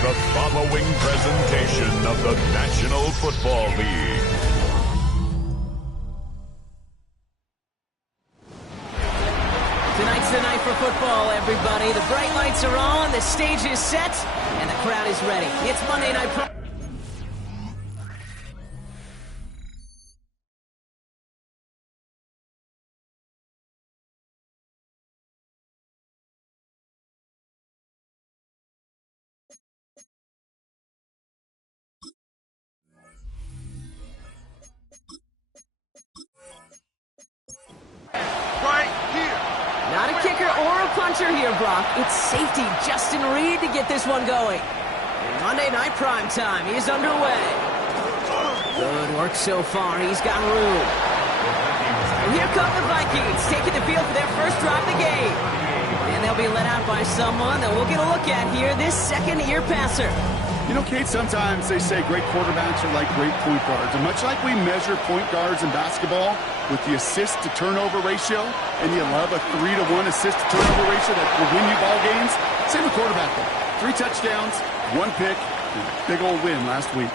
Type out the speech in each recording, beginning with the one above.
the following presentation of the National Football League. Tonight's the night for football, everybody. The bright lights are on, the stage is set, and the crowd is ready. It's Monday Night Football. Not a kicker or a puncher here, Brock. It's safety Justin Reed to get this one going. And Monday Night Prime Time is underway. Good work so far. He's got room. And here come the Vikings, taking the field for their first drive of the game. And they'll be let out by someone that we'll get a look at here, this second-year passer. You know, Kate, sometimes they say great quarterbacks are like great point guards. And much like we measure point guards in basketball with the assist-to-turnover ratio, and you love a 3-to-1 assist-to-turnover ratio that will win you ball games, same with quarterback. 3 touchdowns, 1 pick, and a big old win last week.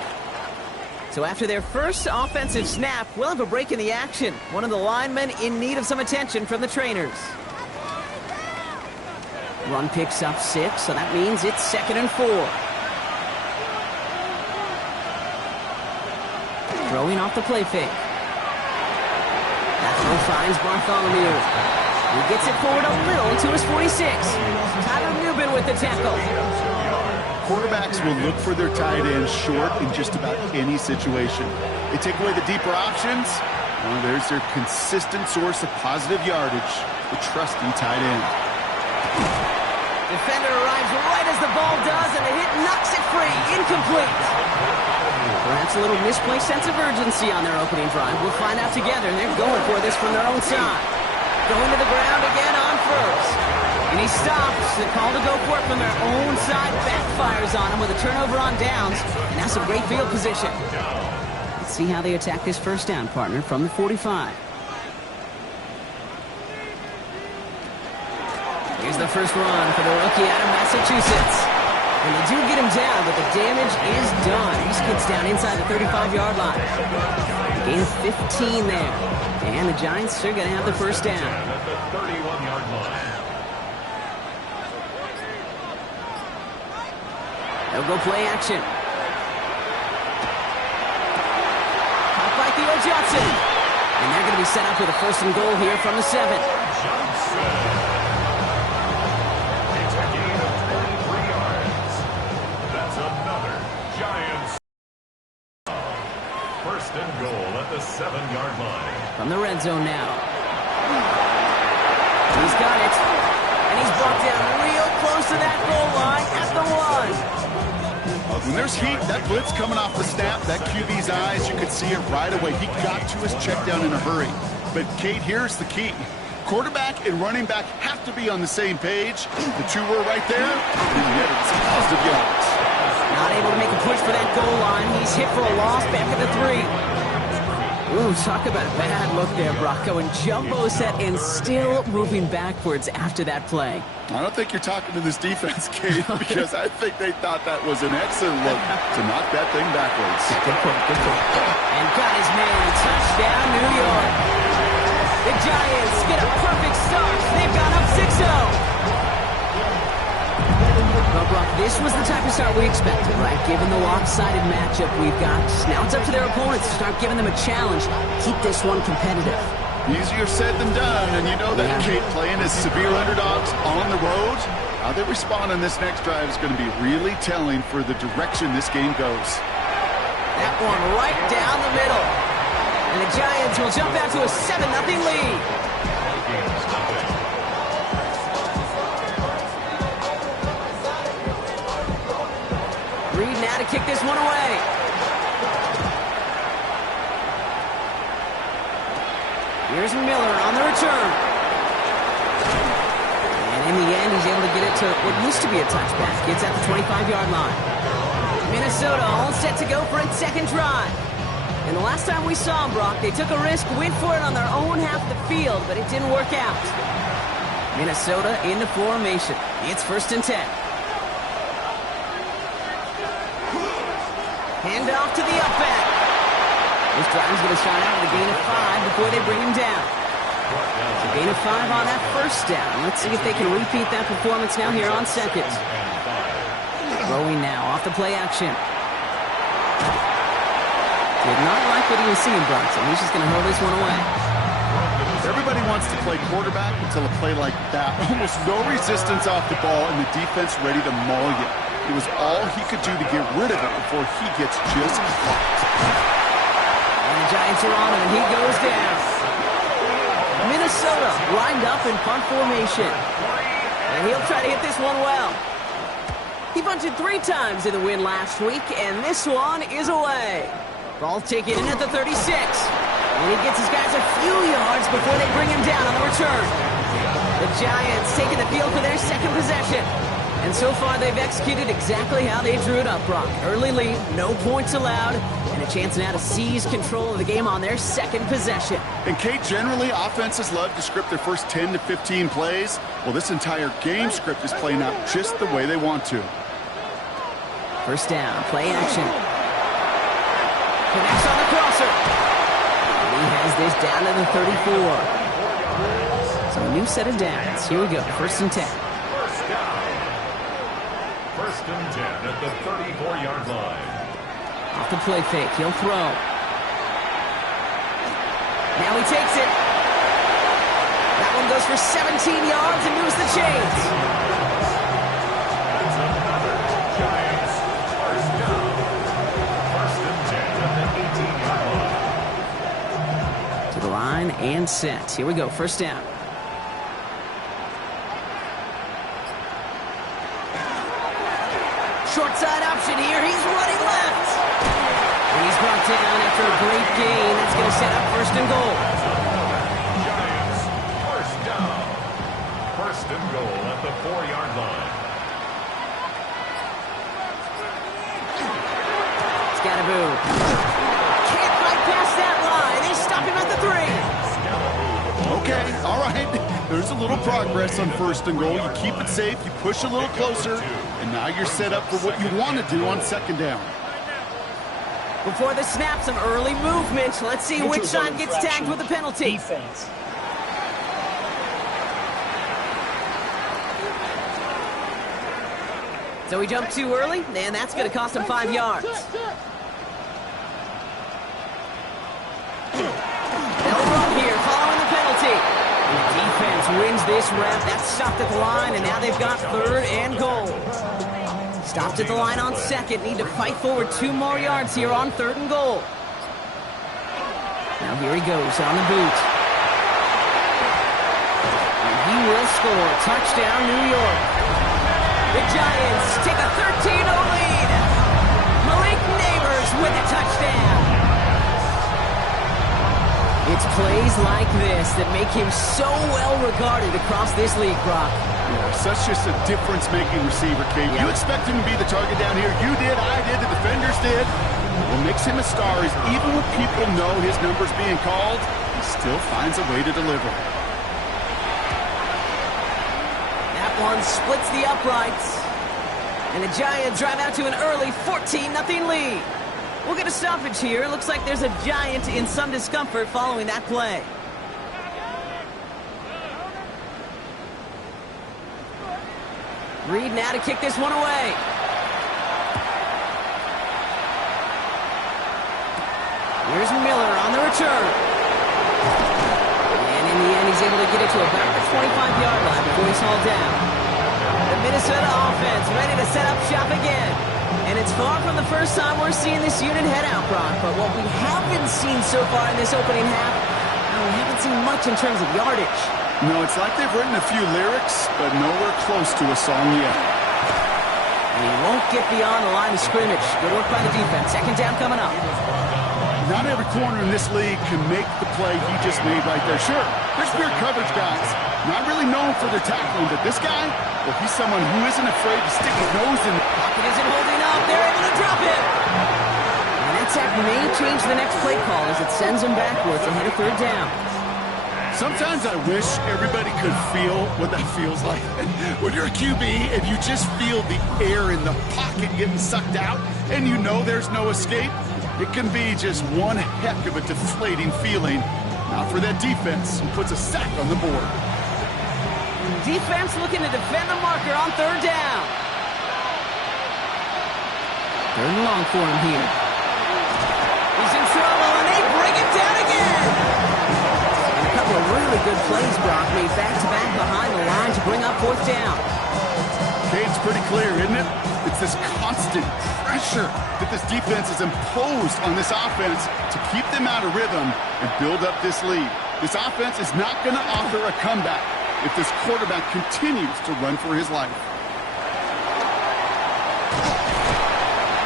So after their first offensive snap, we'll have a break in the action. One of the linemen in need of some attention from the trainers. Run picks up 6, so that means it's 2nd and 4. Throwing off the play fake. That throw finds Bartholomew. He gets it forward a little to his 46. Tyler Newbin with the tackle. Quarterbacks will look for their tight ends short in just about any situation. They take away the deeper options. Well, there's their consistent source of positive yardage, the trusty tight end. Defender arrives right as the ball does, and the hit knocks it free. Incomplete. Perhaps a little misplaced sense of urgency on their opening drive. We'll find out together. They're going for this from their own side. Going to the ground again on first. And he stops. The call to go for it from their own side backfires on him with a turnover on downs. And that's some great field position. Let's see how they attack this first down, partner, from the 45. Here's the first run for the rookie out of Massachusetts. And they do get him down, but the damage is done. He skids down inside the 35-yard line. Gain of 15 there. And the Giants are going to have the first down. At the 31-yard line. They'll go play action. Caught by Theo Johnson. And they're going to be set up with a 1st and goal here from the 7. Johnson. It's a gain of 23 yards. That's another Giants. 1st and goal at the 7-yard line. From the red zone now. He's got it. And he's brought down real close to that goal line at the 1. When there's heat, that blitz coming off the snap, that QB's eyes, you could see it right away. He got to his check down in a hurry. But, Kate, here's the key. Quarterback and running back have to be on the same page. The two were right there, and he had some positive yards. Not able to make a push for that goal line. He's hit for a loss back at the 3. Ooh, talk about a bad look there, Brock. Going jumbo set and still moving backwards after that play. I don't think you're talking to this defense, Kate, because I think they thought that was an excellent look to knock that thing backwards. Good point, good point. And got his man. Touchdown, New York. The Giants get a perfect start. They've gone up 6-0. Well, Brock, this was the type of start we expected, right? Given the lopsided matchup we've got. Now it's up to their opponents to start giving them a challenge. Keep this one competitive. Easier said than done, and you know that, Kate, playing as severe underdogs on the road. How they respond on this next drive is going to be really telling for the direction this game goes. That one right down the middle. And the Giants will jump out to a 7-0 lead. Reed now to kick this one away. Here's Miller on the return. And in the end, he's able to get it to what used to be a touchback. Gets at the 25-yard line. Minnesota all set to go for its 2nd drive. And the last time we saw them, Brock, they took a risk, went for it on their own half of the field, but it didn't work out. Minnesota into formation. It's 1st and 10. Hand off to the up back. This drive's going to start out with a gain of 5 before they bring him down. So gain of 5 on that first down. Let's see if they can repeat that performance now here on second. Throwing now off the play action. Did not like what he was seeing, Bronson. He's just going to hurl this one away. Everybody wants to play quarterback until a play like that. Almost no resistance off the ball and the defense ready to maul you. It was all he could do to get rid of it before he gets just clocked. And the Giants are on him, and he goes down. Minnesota lined up in punt formation. And he'll try to hit this one well. He bunted 3 times in the win last week, and this one is away. Ball taken in at the 36. And he gets his guys a few yards before they bring him down on the return. The Giants taking the field for their second possession. And so far, they've executed exactly how they drew it up, Brock. Early lead, no points allowed, and a chance now to seize control of the game on their second possession. And, Kate, generally, offenses love to script their first 10 to 15 plays. Well, this entire game script is playing out just the way they want to. First down, play action. Connects on the crosser. And he has this down to the 34. So a new set of downs. Here we go, first and 10. First and 10 at the 34-yard line. Off the play fake, he'll throw. Now he takes it. That one goes for 17 yards and moves the chains. It's another Giants first down. First and 10 at the 18-yard line. To the line and set. Here we go, first down. Short side option here. He's running left. And he's brought down after a great gain. That's going to set up first and goal. Giants first down. First and goal at the 4-yard line. Scatterboo. Can't bypass that line. They stop him at the 3. Okay, all right. There's a little progress on first and goal. You keep it safe, you push a little closer, and now you're set up for what you want to do on second down. Before the snap, some early movement. Let's see which side gets tagged with a penalty. Defense. So he jumped too early, and that's going to cost him 5 yards. They'll run here following the penalty. And the defense wins this rep. That's stopped at the line, and now they've got third and goal. Stopped at the line on second. Need to fight forward 2 more yards here on third and goal. Now here he goes on the boot. And he will score. Touchdown, New York. The Giants take a 13-0 lead. Malik Neighbors with a touchdown. It's plays like this that make him so well regarded across this league, Brock. Yeah, such just a difference-making receiver, Kate. You expect him to be the target down here. You did, I did, the defenders did. What makes him a star is even when people know his number's being called, he still finds a way to deliver. That one splits the uprights. And the Giants drive out to an early 14-0 lead. We'll get a stoppage here. Looks like there's a Giant in some discomfort following that play. Reed now to kick this one away. Here's Miller on the return. And in the end, he's able to get it to about the 25-yard line before he's hauled down. The Minnesota offense ready to set up shop again. And it's far from the first time we're seeing this unit head out, Brock. But what we haven't seen so far in this opening half, we haven't seen much in terms of yardage. No, it's like they've written a few lyrics, but nowhere close to a song yet. And he won't get beyond the line of scrimmage. Good work by the defense. Second down coming up. Not every corner in this league can make the play he just made right there. Sure, there's pure coverage guys. Not really known for their tackling, but this guy, well, he's someone who isn't afraid to stick his nose in. Pocket isn't holding up. They're able to drop it. And that sack may change the next play call as it sends him backwards ahead of third down. Sometimes I wish everybody could feel what that feels like. When you're a QB and you just feel the air in the pocket getting sucked out and you know there's no escape, it can be just one heck of a deflating feeling. Now for that defense, who puts a sack on the board. Defense looking to defend the marker on third down. Third and long for him here. He's in trouble, and they bring it down again. And a couple of really good plays, Brock, made back-to-back behind the line to bring up fourth down. Okay, it's pretty clear, isn't it? It's this constant pressure that this defense has imposed on this offense to keep them out of rhythm and build up this lead. This offense is not going to offer a comeback if this quarterback continues to run for his life.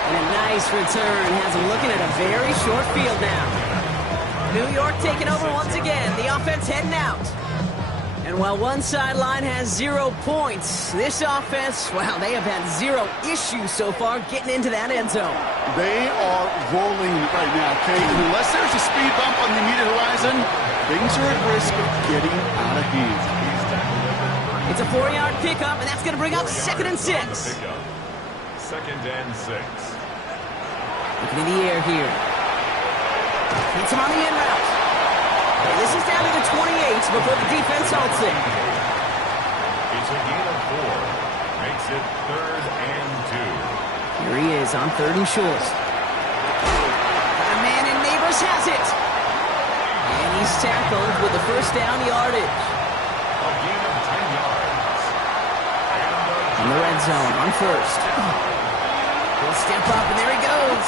And a nice return has him looking at a very short field now. New York taking over once again. The offense heading out. And while one sideline has 0 points, this offense, well, they have had 0 issues so far getting into that end zone. They are rolling right now, okay? And unless there's a speed bump on the immediate horizon, things are at risk of getting out of hand. It's a 4-yard pickup, and that's going to bring up 2nd and 6. 2nd and 6. Looking in the air here. Hits him on the in route. And this is down to the 28 before the defense halts it. It's a gain of 4. Makes it 3rd and 2. Here he is on 3rd and short. Got a man, and Neighbors has it. And he's tackled with the first down yardage. A gain of 10 yards. In the red zone on first. He'll step up, and there he goes.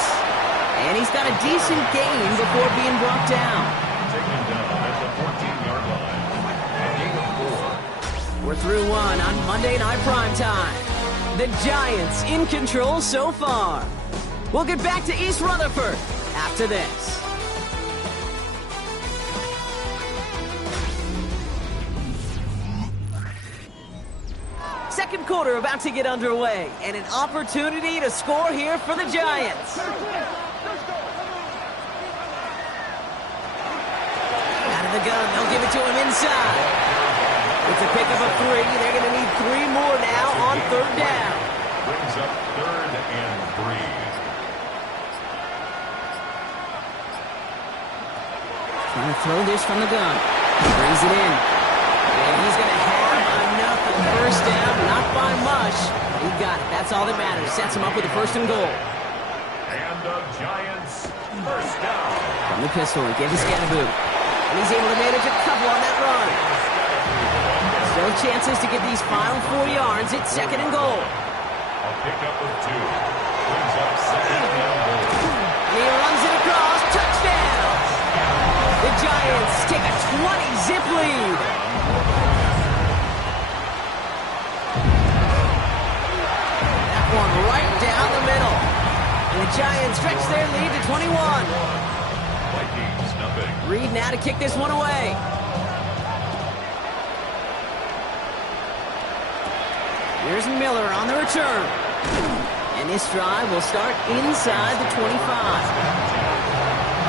And he's got a decent gain before being brought down. Taken down at the 14-yard line. A gain of 4. We're through one on Monday Night Primetime. The Giants in control so far. We'll get back to East Rutherford after this. Second quarter about to get underway, and an opportunity to score here for the Giants. Out of the gun, they'll give it to him inside. It's a pickup of 3. They're going to need 3 more now on third down. Brings up 3rd and 3. Trying to throw this from the gun. Brings it in. And he's going to have enough for the first down. Not by much. He got it. That's all that matters. Sets him up with a 1st and goal. And the Giants first down. From the pistol, he gives Scatterboot. And he's able to manage a couple on that run. Still chances to get these final 4 yards. It's 2nd and goal. A pickup of 2. Brings up 2nd and goal. And he runs it across. Touchdown! The Giants take a 20-zip lead. That one right down the middle. And the Giants stretch their lead to 21. Vikings nothing. Reed now to kick this one away. Here's Miller on the return. And this drive will start inside the 25.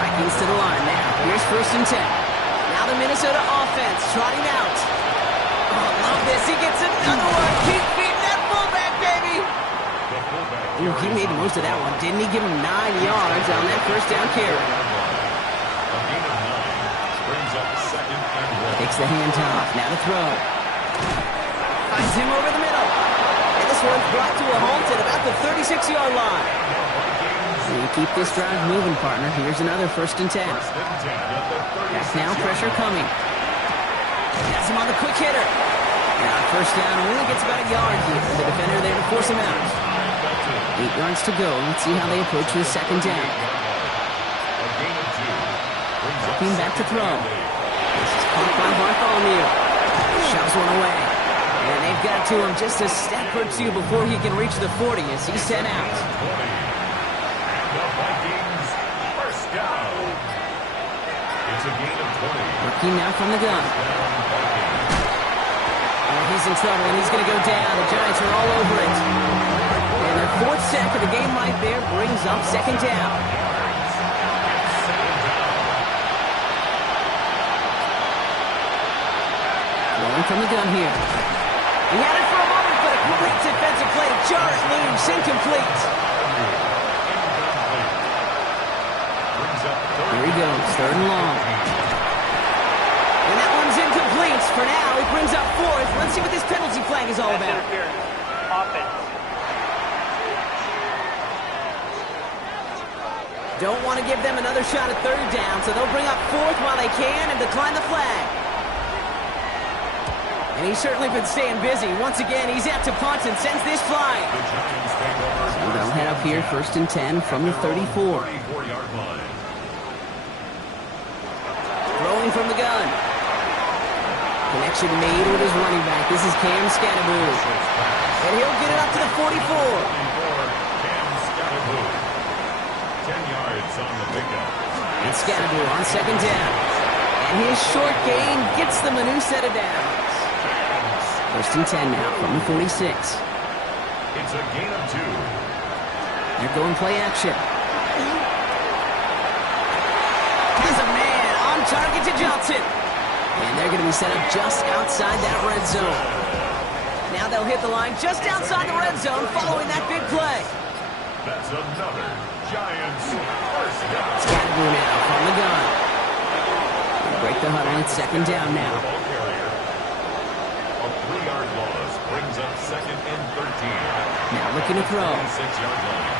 Vikings to the line now. Here's 1st and 10. Now the Minnesota offense trotting out. Oh, love this. He gets another one. Keep feeding that fullback, baby. The fullback. Ooh, he made the most of that one. Didn't he? Give him 9 yards on that first down carry. A gain of 9. Brings up 2nd and 1. Takes the handoff. Now to throw. Finds him over the middle. And this one's brought to a halt at about the 36-yard line. So you keep this drive moving, partner. Here's another 1st and 10. Back now, pressure coming. Has him on the quick hitter. Now first down, only gets about a yard here. The defender there to force him out. 8 yards to go. Let's see how they approach this 2nd down. Looking back to throw. This is caught by Bartholomew. Shoves one away. And they've got to him just a step or 2 before he can reach the 40 as he's sent out. The Vikings first down. It's a gain of 20. Looking now from the gun. And he's in trouble, and he's going to go down. The Giants are all over it. And their 4th sack of the game right there brings up 2nd down. Throwing from the gun here. He had it for a moment, but a great defensive play to jar it loose. Incomplete. Here he goes, 3rd and long. And that one's incomplete. For now, he brings up 4th. Let's see what this penalty flag is all about. Don't want to give them another shot at 3rd down, so they'll bring up 4th while they can and decline the flag. And he's certainly been staying busy. Once again, he's out to punt and sends this flying. So they'll head up here, 1st and 10 from the 34. Throwing from the gun. Connection made with his running back. This is Cam Scattaboo. And he'll get it up to the 44. 10 yards on the pickup. And Scattaboo on 2nd down. And his short gain gets them a new set of downs. 1st and 10 now from the 46. It's a gain of 2. They're going play action. Has a man on target to Johnson. And they're going to be set up just outside that red zone. Now they'll hit the line just outside the red zone following that big play. That's another Giants 1st down. Scattaboo now from the gun. They break the huddle. It's 2nd down now. A 3-yard loss brings up 2nd and 13. Now looking to throw. 6-yard line.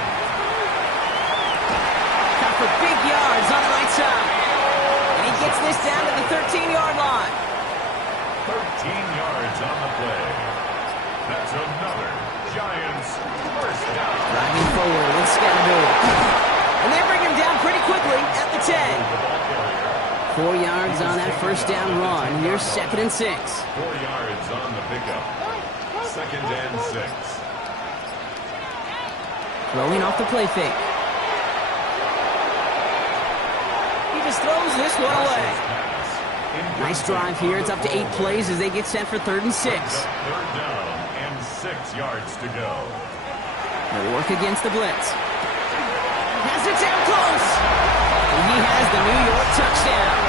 Got for big yards on the right side. And he gets this down to the 13-yard line. 13 yards on the play. That's another Giants 1st down. Driving forward with Scattaboo. And they bring him down pretty quickly at the 10. 4 yards on that 1st down run. Here's 2nd and 6. 4 yards on the pickup. 2nd and 6. Throwing off the play fake. He just throws this one away. Nice drive here. It's up to 8 plays as they get set for 3rd and 6. 3rd down and 6 yards to go. They'll work against the blitz. Has it down close. And he has the New York touchdown.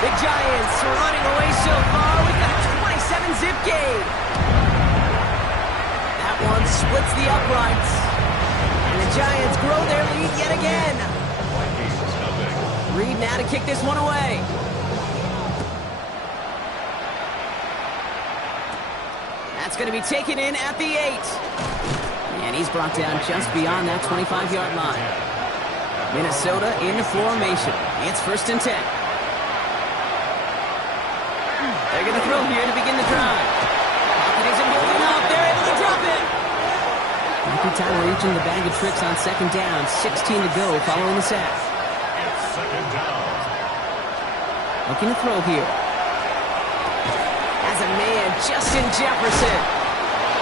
The Giants are running away so far. We've got a 27-zip gain. That one splits the uprights. And the Giants grow their lead yet again. Reed now to kick this one away. That's going to be taken in at the 8. And he's brought down just beyond that 25-yard line. Minnesota in the formation. It's 1st and 10. They're going to throw here to begin the drive. Pocket isn't holding up. They're able to drop it. Happy time reaching the bag of tricks on 2nd down. 16 to go following the sack. It's 2nd down. Looking to throw here. Has a man, Justin Jefferson.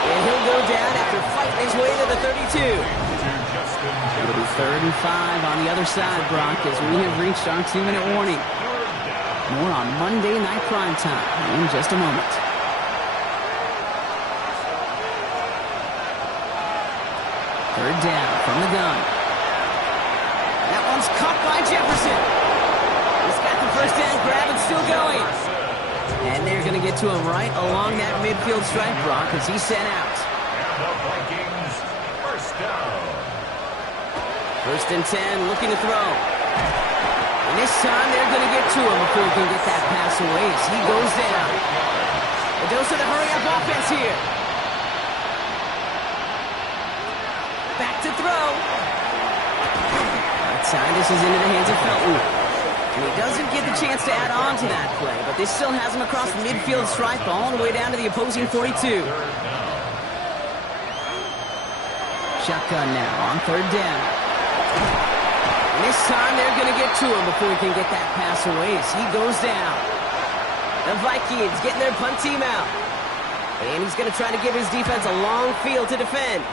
And he'll go down after fighting his way to the 32. It'll be 3rd and 5 on the other side, Brock, as we have reached our 2-minute warning. More on Monday Night Primetime in just a moment. Third down from the gun. That one's caught by Jefferson. He's got the 1st down grab and still going. And they're going to get to him right along that midfield stripe, Brock, as he's sent out. And the Vikings 1st down. 1st and 10, looking to throw. And this time they're going to get to him before he can get that pass away as he goes down. A dose of the hurry-up offense here. Back to throw. Outside, this is into the hands of Felton. And he doesn't get the chance to add on to that play, but this still has him across the midfield stripe all the way down to the opposing 42. Shotgun now on 3rd down. And this time they're going to get to him before he can get that pass away as he goes down. The Vikings getting their punt team out. And he's going to try to give his defense a long field to defend.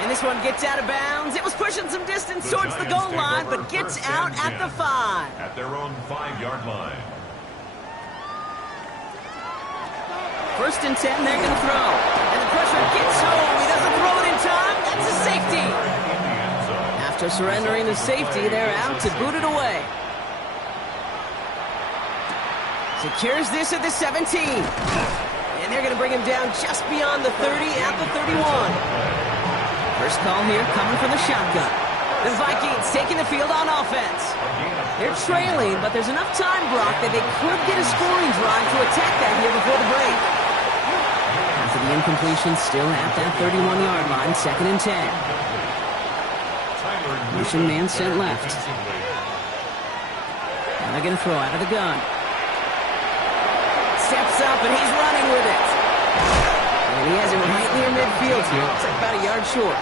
And this one gets out of bounds. It was pushing some distance towards the goal line, but gets out at the 5. At their own 5-yard line. 1st and 10, they're going to throw. And the pressure gets home. He doesn't throw it in time. That's a safety. After surrendering the safety, they're out to boot it away. Secures this at the 17. And they're going to bring him down just beyond the 30 at the 31. First call here coming from the shotgun. The Vikings taking the field on offense. They're trailing, but there's enough time, Brock, that they could get a scoring drive to attack that here before the break. After the incompletion, still at that 31-yard line, 2nd and 10. Motion man sent left. Now they're going to throw out of the gun. Steps up, and he's running with it. And he has it right near midfield here. It's like about a yard short.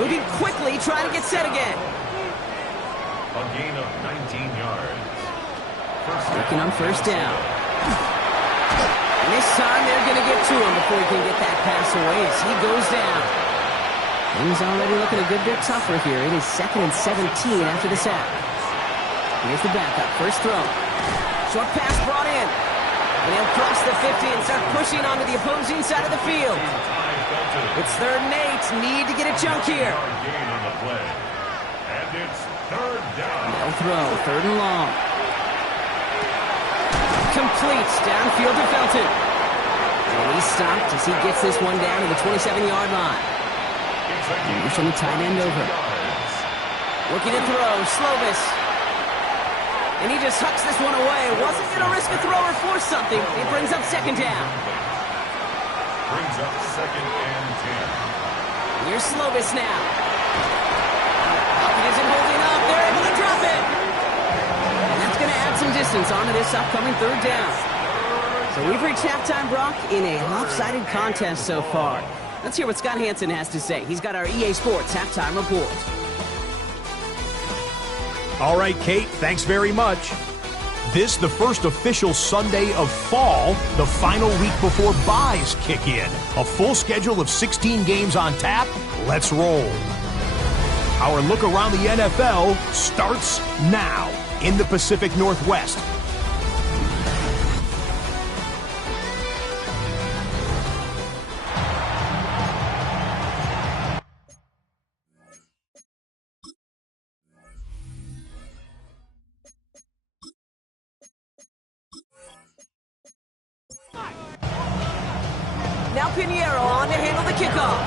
Moving quickly, trying to get set again. A gain of 19 yards. Looking on first down. And this time they're going to get to him before he can get that pass away as he goes down. Things already looking a good bit tougher here. It is 2nd and 17 after the sack. Here's the backup. First throw. Short pass brought in. And he'll cross the 50 and start pushing onto the opposing side of the field. It's 3rd and 8. Need to get a chunk here. And it's 3rd down. They'll throw. 3rd and long. Completes downfield to Felton. And he's stopped as he gets this one down to the 27-yard line. Motion the tight end over. Looking to throw. Slovis. And he just hucks this one away. Wasn't going to risk a throw or force something. It brings up 2nd down. Brings up 2nd and 10. Here's Slovis now. Falcon isn't holding up. They're able to drop it. And that's going to add some distance onto this upcoming 3rd down. So we've reached halftime, Brock, in a lopsided contest so far. Let's hear what Scott Hansen has to say. He's got our EA Sports halftime report. All right, Kate, thanks very much. This, the first official Sunday of fall, the final week before byes kick in. A full schedule of 16 games on tap. Let's roll. Our look around the NFL starts now in the Pacific Northwest. Now Pinheiro on to handle the kickoff.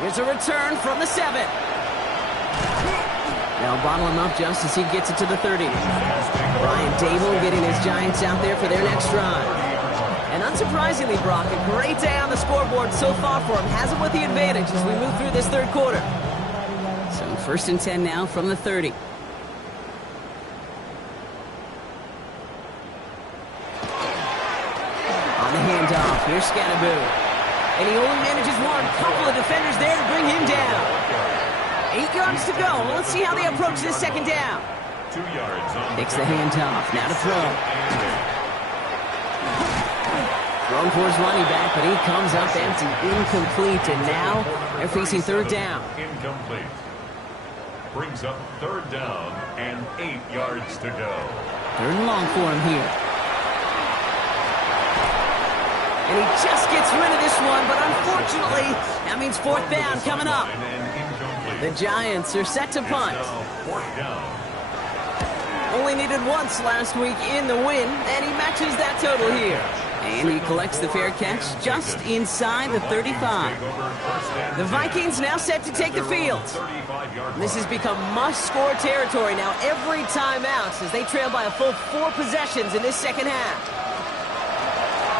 Here's a return from the 7. They'll bottle him up just as he gets it to the 30. Brian Dable getting his Giants out there for their next drive. And unsurprisingly, Brock, a great day on the scoreboard so far for him. Has him with the advantage as we move through this 3rd quarter. So 1st and 10 now from the 30. The handoff. Here's Scatterboo. And he only manages one. Couple of defenders there to bring him down. 8 yards to go. Let's see how they approach this 2nd down. 2 yards on. Takes the handoff. Now to throw. Thrown for his running back, but he comes up empty. Incomplete. And now they're facing 3rd down. Incomplete. Brings up 3rd down and 8 yards to go. 3rd and long for him here. And he just gets rid of this one, but unfortunately, that means 4th down coming up. The Giants are set to punt. 4th down. Only needed once last week in the win, and he matches that total here. And he collects the fair catch just inside the 35. The Vikings now set to take the field. This has become must-score territory now every time out as they trail by a full 4 possessions in this 2nd half.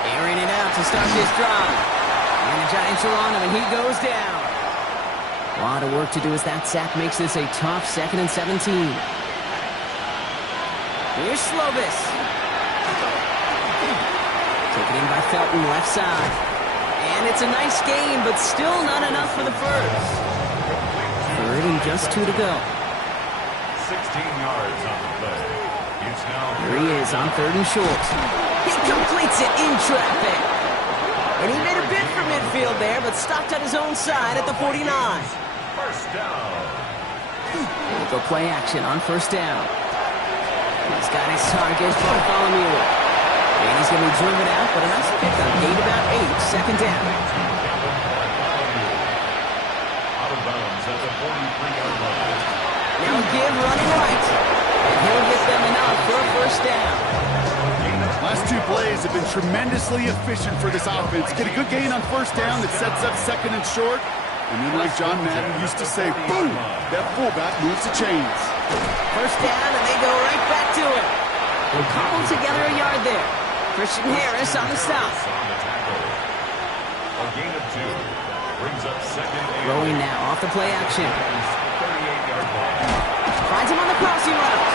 Airing it out to start this drive. And the Giants are on him, and he goes down. A lot of work to do as that sack makes this a tough 2nd and 17. Here's Slovis. Taken in by Felton, left side. And it's a nice gain, but still not enough for the first. 3rd and just 2 to go. 16 yards on the play. It's now Here he is on 3rd and short. He completes it in traffic. And he made a bid for midfield there, but stopped on his own side at the 49. 1st down. We'll go play action on 1st down. He's got his target, Bartholomew. And he's going to be driven out, but a nice pickup. Gain about 8, 2nd down. Out of bounds at the 43-yard line. Now a give running right. And he'll get them enough for a first down. Last two plays have been tremendously efficient for this offense. Get a good gain on first down that sets up second and short. And then like John Madden used to say, boom, that fullback moves the chains. First down, and they go right back to it. They'll cobble together a yard there. Christian Harris on the stop. A gain of 2. Brings up second and Throwing now off the play action. 38-yard line. Finds him on the crossing route.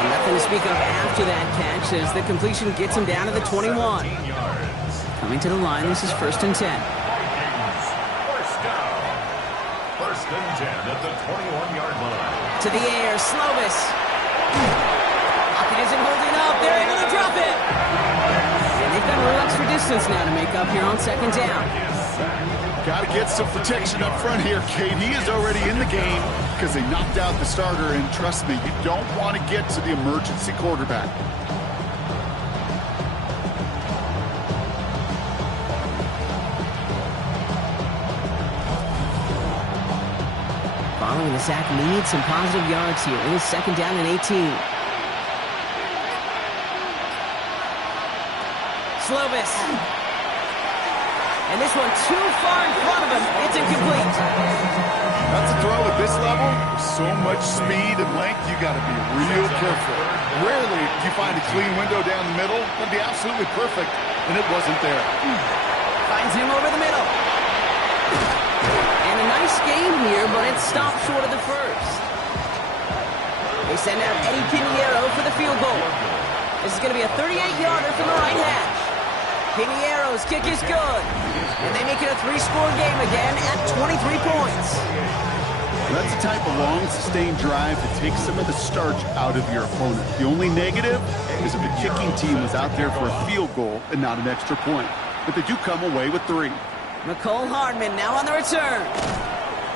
And nothing to speak of after that catch as the completion gets him down to the 21. 15 yards. Coming to the line, this is 1st and 10. Vikings. First down. 1st and 10 at the 21-yard line. To the air, Slovis. Lockett isn't holding up. They're able to drop it. And they've got a little extra distance now to make up here on 2nd down. Got to get some protection up front here, Kate. He is already in the game because they knocked out the starter. And trust me, you don't want to get to the emergency quarterback. Following the sack needs some positive yards here. It is 2nd down and 18. Slovis. And this one too far in front of him. It's incomplete. That's a throw at this level. With so much speed and length, you got to be real careful. Rarely do you find a clean window down the middle. That'd be absolutely perfect, and it wasn't there. Finds him over the middle. And a nice game here, but it stopped short of the first. They send out Eddie Pinheiro for the field goal. This is going to be a 38-yarder from the right hash. Pinheiro's kick is good. And they make it a 3-score game again at 23 points. That's the type of long, sustained drive that takes some of the starch out of your opponent. The only negative is if the kicking team was out there for a field goal and not an extra point. But they do come away with 3. McCole Hardman now on the return.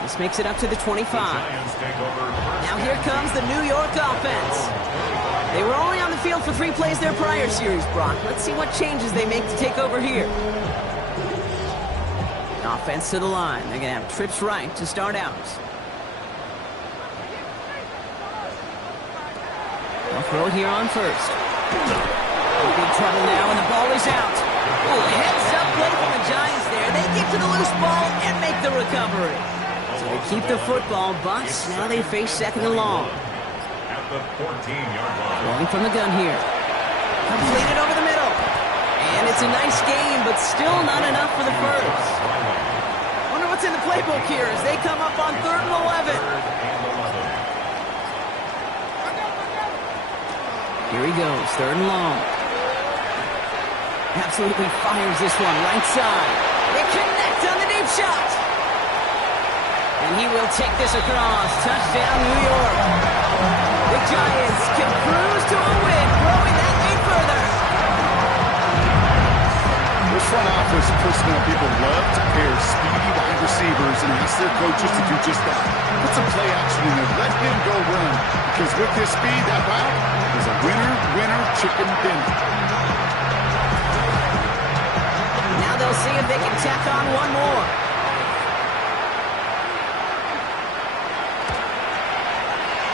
This makes it up to the 25. Now here comes the New York offense. They were only on the field for 3 plays their prior series, Brock. Let's see what changes they make to take over here. Offense to the line. They're going to have trips right to start out. They'll throw it here on first. Big trouble now, and the ball is out. Oh, heads-up play from the Giants there. They get to the loose ball and make the recovery. So they keep the football, but now they face 2nd and long. At the 14-yard line. Throwing from the gun here. Completed over the middle. And it's a nice game, but still not enough for the first. Wonder what's in the playbook here as they come up on 3rd and 11. Here he goes, 3rd and long. Absolutely fires this one right side. They connect on the deep shot. And he will take this across. Touchdown, New York. The Giants can cruise to a win, growing that lead further. Those front office personnel people love to pair speedy wide receivers and ask their coaches to do just that. Put some play action in there. Let him go run. Because with his speed, that route is a winner, chicken dinner. Now they'll see if they can tack on one more.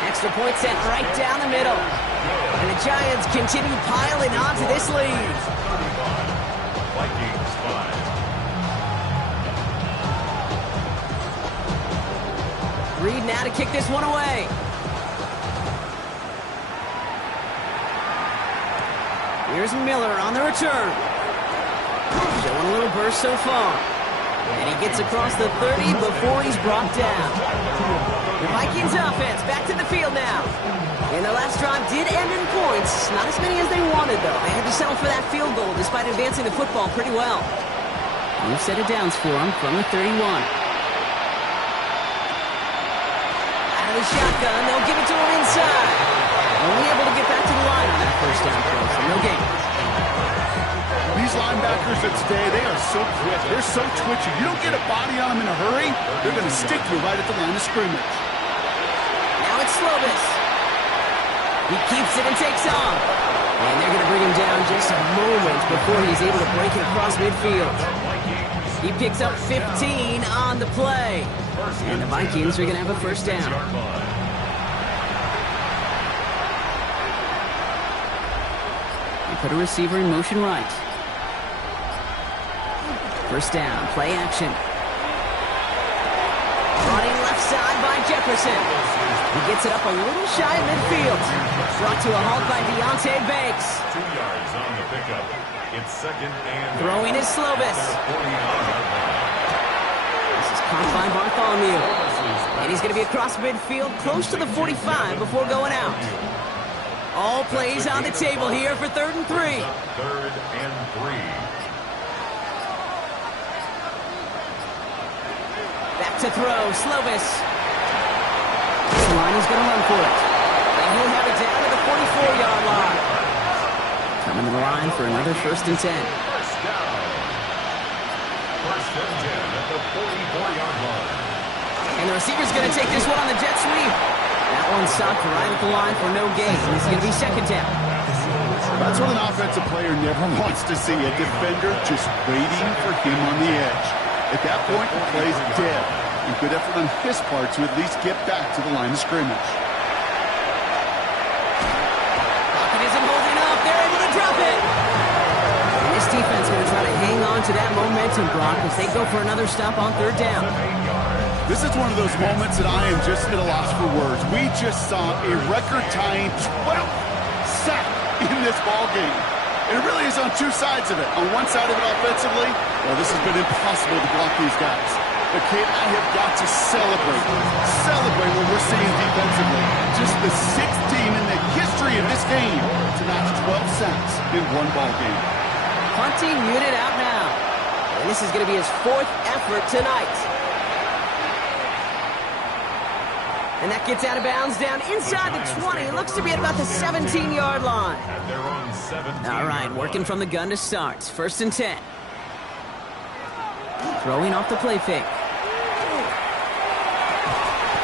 Extra point sent right down the middle. And the Giants continue piling onto this lead. Vikings 5. Reed now to kick this one away. Here's Miller on the return. Showing a little burst so far. And he gets across the 30 before he's brought down. The Vikings offense back to the field now. And the last drive did end in points. Not as many as they wanted, though. They had to settle for that field goal despite advancing the football pretty well. New set of downs for them from the 31. Out of the shotgun, they'll give it to him inside. Only able to get back to the line on that first down play, so no gain. These linebackers of today, they are so quick. They're so twitchy. You don't get a body on them in a hurry, they're going to stick you right at the line of scrimmage. Now it's Slovis. He keeps it and takes off. And they're going to bring him down just a moment before he's able to break it across midfield. He picks up 15 on the play. And the Vikings are going to have a first down. put a receiver in motion right. First down, play action. Running left side by Jefferson. He gets it up a little shy of midfield. Brought to a halt by Deontay Banks. 2 yards on the pickup. It's second and... Throwing is Slovis. This is caught by Bartholomew. And he's going to be across midfield, close to the 45 before going out. All plays on the table here for 3rd and 3. 3rd and 3. Back to throw, Slovis. This line is going to run for it. And he'll have it down to the 44-yard line. Coming to the line for another 1st and 10. First down. 1st and 10 at the 44-yard line. And the receiver's going to take this one on the jet sweep. That one stopped right at the line for no gain. This is going to be 2nd down. That's what an offensive player never wants to see, a defender just waiting for him on the edge. At that point, the play's dead. And good effort on his part to at least get back to the line of scrimmage. Pocket isn't holding up. They're able to drop it. And this defense is going to try to hang on to that momentum, Brock, as they go for another stop on 3rd down. This is one of those moments that I am just at a loss for words. We just saw a record-tying 12th sack in this ball game. And it really is on 2 sides of it. On one side of it offensively, well, this has been impossible to block these guys. But, Kate, I have got to celebrate what we're seeing defensively. Just the 6th team in the history of this game to notch 12 sacks in one ball game. Punting unit out now. And this is going to be his 4th effort tonight. And that gets out of bounds down inside the 20. It looks to be at about the 17-yard line. And they're on 17. All right, working from the gun to start. 1st and 10. Throwing off the play fake.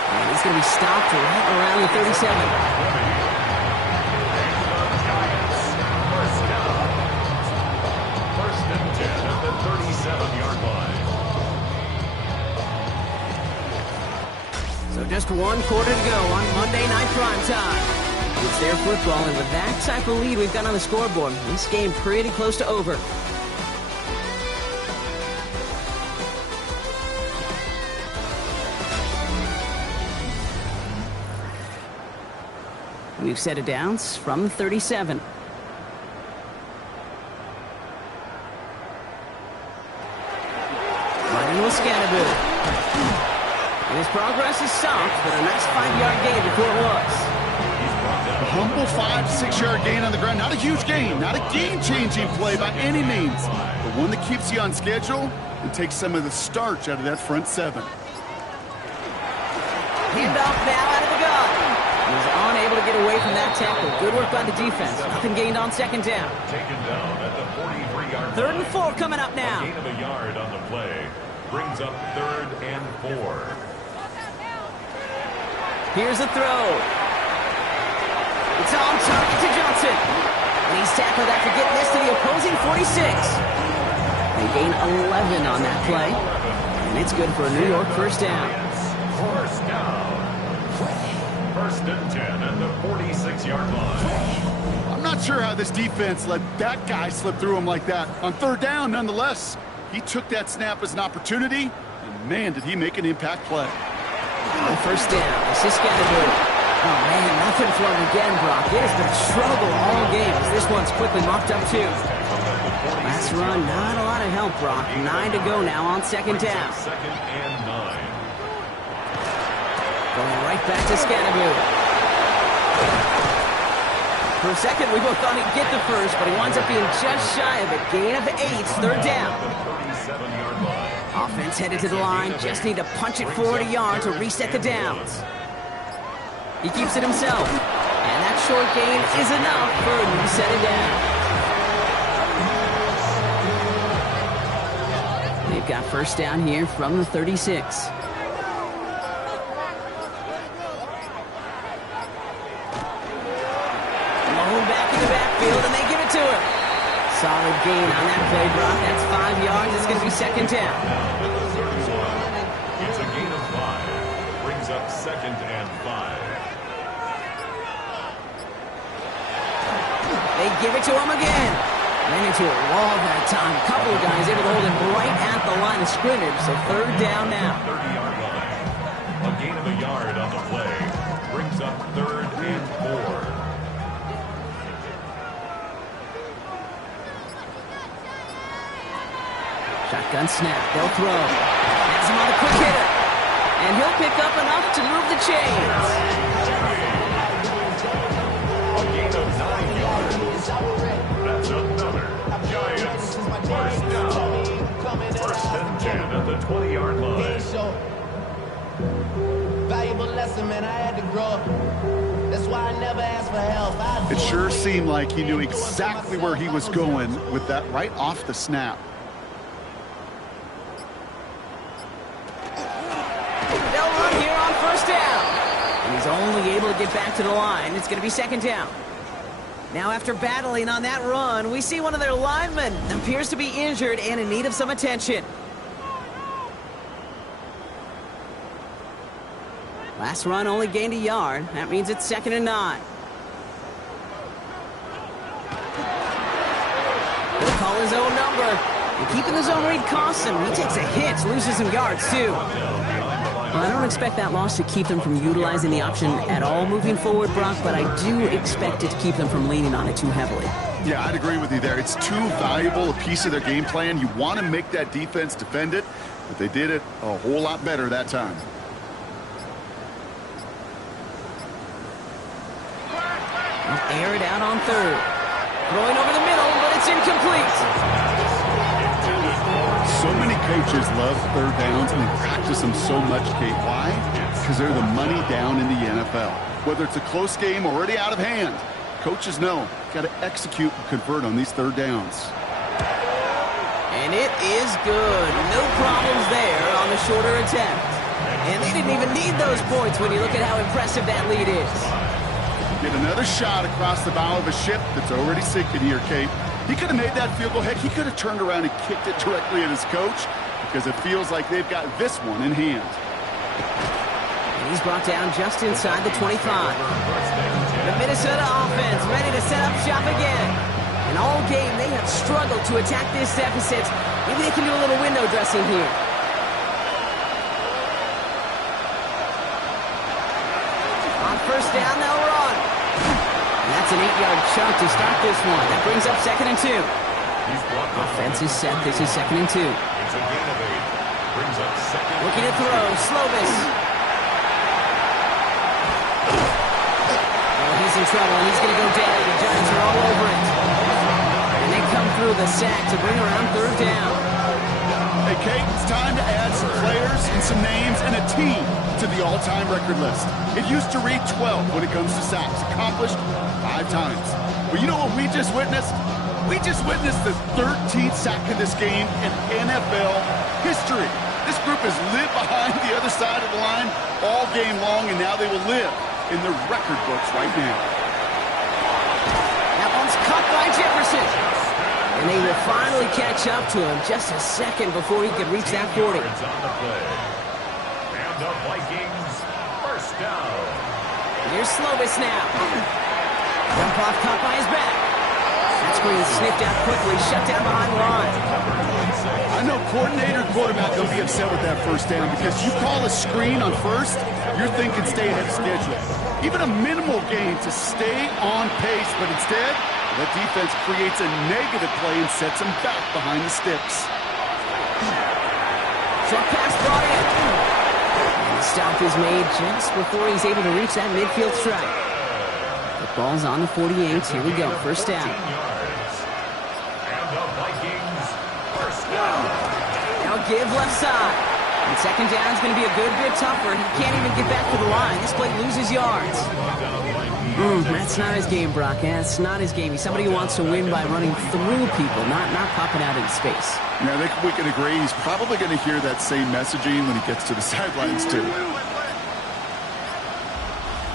And he's going to be stopped right around the 37. Giants. First down. 1st and 10 at the 37-yard line. So just 1 quarter to go on Monday Night Primetime. It's their football, and with that type of lead we've got on the scoreboard, this game pretty close to over. We've set it downs from 37. Running with Scannaboo. And his progress is stopped, but a nice 5-yard gain before it was. A humble 5-6-yard gain on the ground. Not a huge gain, not a game-changing play by any means, but one that keeps you on schedule and takes some of the starch out of that front 7. Handoff now out of the gun. He's unable to get away from that tackle. Good work by the defense. Nothing gained on 2nd down. Taken down at the 43-yard 3rd line. and 4 coming up now. A gain of a yard on the play. Brings up 3rd and 4. Here's a throw. It's on target to Johnson. And he's tackled after getting this to the opposing 46. They gain 11 on that play. And it's good for a New York 1st down. First down. 1st and 10 at the 46-yard line. I'm not sure how this defense let that guy slip through him like that. On 3rd down, nonetheless, he took that snap as an opportunity, and man, did he make an impact play. On 1st down, this is Scannaboo. Oh, man, nothing for him again, Brock. It has been a struggle all game as this one's quickly mopped up, too. Last run, not a lot of help, Brock. 9 to go now on 2nd down. 2nd and 9. Going right back to Scannaboo. For a second, we both thought he'd get the first, but he winds up being just shy of it. Gain of 8, 3rd down. 37-yard line. Offense headed to the line. Just need to punch it forward a yard to reset the downs. He keeps it himself. And that short gain is enough for a new set it down. They've got 1st down here from the 36. Back in the backfield, and they give it to him. Solid gain on that play, Brock. That's 5 yards. It's going to be 2nd down. It's a gain of 5. Brings up 2nd and 5. They give it to him again. Ran into a wall that time. A couple of guys able to hold him right at the line of scrimmage. So third down now. 30-yard line. A gain of a yard on the play. Brings up 3rd and 4. Shotgun snap. They'll throw. Has him on a quick hitter. And he'll pick up enough to move the chains. A gain of 9 yards. That's another Giants first down. 1st and 10 at the 20-yard line. Valuable lesson, man. I had to grow up. That's why I never asked for help. It sure seemed like he knew exactly where he was going with that right off the snap. They'll run here on 1st down. And he's only able to get back to the line. It's going to be 2nd down. Now, after battling on that run, we see one of their linemen appears to be injured and in need of some attention. Last run only gained a yard. That means it's 2nd and 9. He'll call his own number. And keeping the zone read costs him. He takes a hit, loses some yards, too. Well, I don't expect that loss to keep them from utilizing the option at all moving forward, Brock, but I do expect it to keep them from leaning on it too heavily. Yeah, I'd agree with you there. It's too valuable a piece of their game plan. You want to make that defense defend it, but they did it a whole lot better that time. Air it out on 3rd. Throwing over the middle, but it's incomplete. So many coaches love 3rd downs, and they practice them so much, Kate. Why? Because they're the money down in the NFL. Whether it's a close game already out of hand, coaches know got to execute and convert on these 3rd downs. And it is good. No problems there on the shorter attempt. And they didn't even need those points when you look at how impressive that lead is. Get another shot across the bow of a ship that's already sinking here, Kate. He could have made that field goal. Heck, he could have turned around and kicked it directly at his coach because it feels like they've got this one in hand. And he's brought down just inside the 25. The Minnesota offense ready to set up shop again. And all game, they have struggled to attack this deficit. Maybe they can do a little window dressing here. On 1st down, they'll run. And that's an 8-yard chunk to start this one. That brings up 2nd and 2. Offense is set. This is 2nd and 2. It's a gain of 8. Brings up 2nd. Looking to throw. Slovis. Oh, he's in trouble, and he's going to go down. The Giants are all over it. And they come through the sack to bring around 3rd down. Hey, Kate, it's time to add some players and some names and a team to the all-time record list. It used to read 12 when it comes to sacks, accomplished 5 times. But you know what we just witnessed? We just witnessed the 13th sack of this game in NFL history. This group has lived behind the other side of the line all game long, and now they will live in the record books right now. That one's caught by Jefferson. And they will finally catch up to him just a second before he could reach that 40. On the play. And the Vikings first down. Here's Slovis now. Dump off caught by his back. That screen sniffed out quickly, shut down behind the line. I know coordinator and quarterback will be upset with that 1st down because you call a screen on 1st, you're thinking stay ahead of schedule. Even a minimal gain to stay on pace, but instead, that defense creates a negative play and sets them back behind the sticks. Short pass brought in. And the stop is made just before he's able to reach that midfield strike. The ball's on the 48. Here we go. 1st down. And the Vikings first down. Now give left side. And 2nd down is going to be a good bit tougher. He can't even get back to the line. This play loses yards. That's not his game, Brock. That's not his game. He's somebody who wants to win by running through people, not popping out into space. Yeah, I think we can agree he's probably going to hear that same messaging when he gets to the sidelines, too.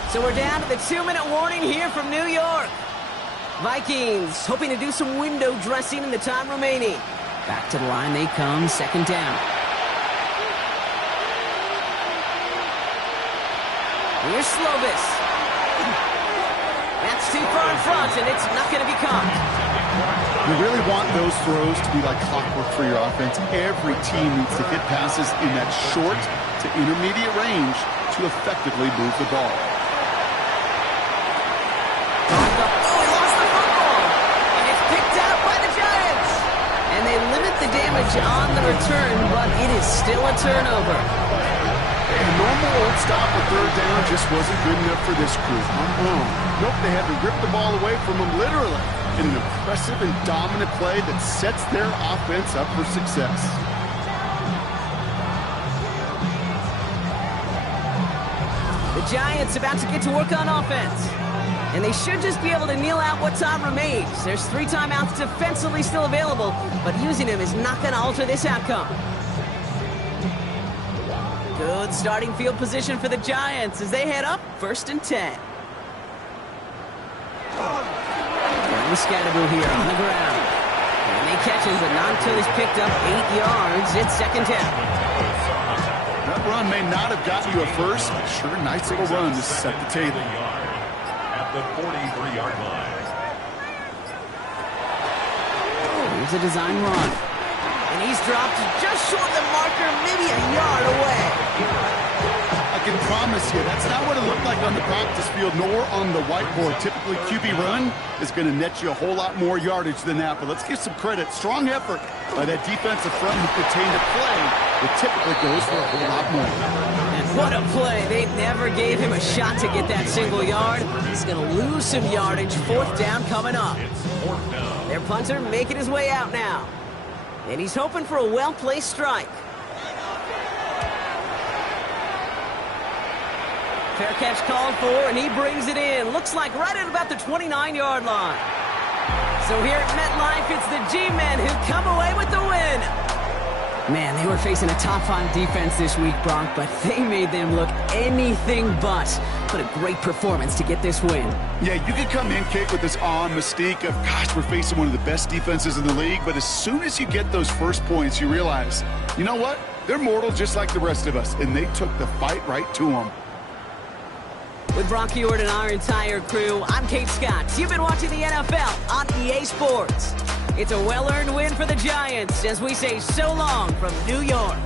So we're down to the 2-minute warning here from New York. Vikings hoping to do some window dressing in the time remaining. Back to the line they come, 2nd down. Here's Slovis. That's too far in front, and it's not going to be caught. You really want those throws to be like clockwork for your offense. Every team needs to hit passes in that short to intermediate range to effectively move the ball. And they limit the damage on the return, but it is still a turnover. A normal old-style third down just wasn't good enough for this crew. Nope, they had to rip the ball away from them literally in an impressive and dominant play that sets their offense up for success. The Giants about to get to work on offense. And they should just be able to kneel out what time remains. There's 3 timeouts defensively still available, but using them is not going to alter this outcome. Good starting field position for the Giants as they head up 1st and 10. Scatterboo here on the ground. And they catch him, but not until he's picked up 8 yards. It's 2nd down. That run may not have gotten you a first, but sure, nice little run to set the table. At the 43-yard line. Here's a design run. And he's dropped just short of the marker, maybe a yard away. I can promise you, that's not what it looked like on the practice field, nor on the whiteboard. Typically, QB run is going to net you a whole lot more yardage than that, but let's give some credit. Strong effort by that defensive front who contained a play that typically goes for a whole lot more. And what a play. They never gave him a shot to get that single yard. He's going to lose some yardage. 4th down coming up. Their punter making his way out now. And he's hoping for a well-placed strike. Fair catch called for, and he brings it in. Looks like right at about the 29-yard line. So here at MetLife, it's the G-Men who come away with the win. Man, they were facing a top-5 defense this week, Bronk, but they made them look anything but. What a great performance to get this win. Yeah, you can come in, Kate, with this awe and mystique of, gosh, we're facing one of the best defenses in the league, but as soon as you get those first points, you realize, you know what? They're mortal just like the rest of us, and they took the fight right to them. With Bronk Ewart and our entire crew, I'm Kate Scott. You've been watching the NFL on EA Sports. It's a well-earned win for the Giants as we say so long from New York.